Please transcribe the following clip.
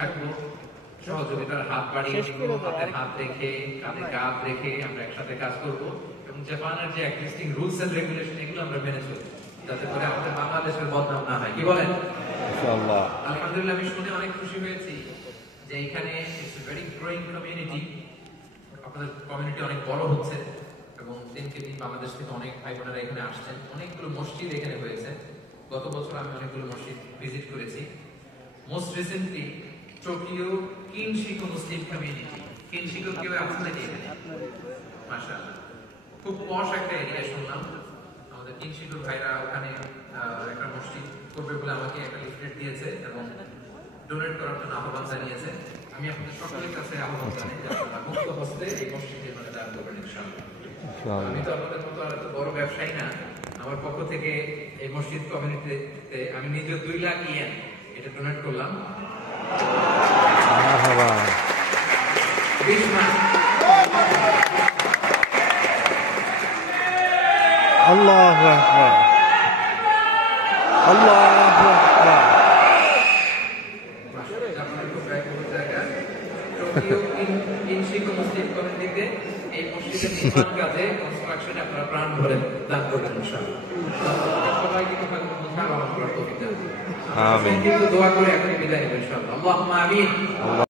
থাকবো, সহযোগিতার হাত বাড়িয়ে দিব, হাতে হাত রেখে, কাঁধে কাঁধ রেখে আমরা একসাথে কাজ করব এবং জাপানের যে এক্সিস্টিং রুলস এন্ড রেগুলেশন এগুলো আমরা মেনে চলবো, যাতে করে আমাদের বাংলাদেশের বদনাম না হয়। কি বলেন? ইনশাআল্লাহ। আলহামদুলিল্লাহ, আমি শুনে অনেক খুশি হয়েছি যে এখানে it's a very growing community. আপনাদের কমিউনিটি অনেক বড় হচ্ছে এবং দিনকে দিন বাংলাদেশ থেকে অনেক ভাই বোনেরা এখানে আসছেন। অনেকগুলো মসজিদ এখানে হয়েছে। গত বছর আমি অনেকগুলো মসজিদ ভিজিট করেছি। Most recently Tokyo Kinshicho Muslim community, Kinshicho কেউ আছেন নাকি এখানে? মাশাআল্লাহ, খুব পশ একটা এরিয়া শুনলাম। আমাদের কিনশিকো ভাইরা ওখানে একটা মসজিদ করবে বলে আমাকে একটা লিফলেট দিয়েছে এবং ডোনেট করার জন্য আহ্বান জানিয়েছে। আমি আপনাদের সকলের কাছে আহ্বান জানাই যে আপনারা মুক্ত হস্তে এই মসজিদের মধ্যে দান করবেন ইনশাআল্লাহ। আমি তো আপনাদের মতো আর এত বড় ব্যবসায়ী না। আমার পক্ষ থেকে এই মসজিদ কমিউনিটিতে আমি নিজে 2 লাখ ইয়েন এটা ডোনেট করলাম। মারহাবা। 20 মাস। আল্লাহু আকবার, আল্লাহু আকবার। কিনশিকো মুসলিম কমিউনিটিতে এই মসজিদের নির্মাণ কাজে কনস্ট্রাকশন আপনারা প্রাণ ভরে দান করবেন ইনশাআল্লাহ। সবাইকে বোঝার আমার তৌফিক দান। আমিন। দোয়া করে এখনই বিদায় নেবেন ইনশাআল্লাহ। আল্লাহুম্মা আমিন।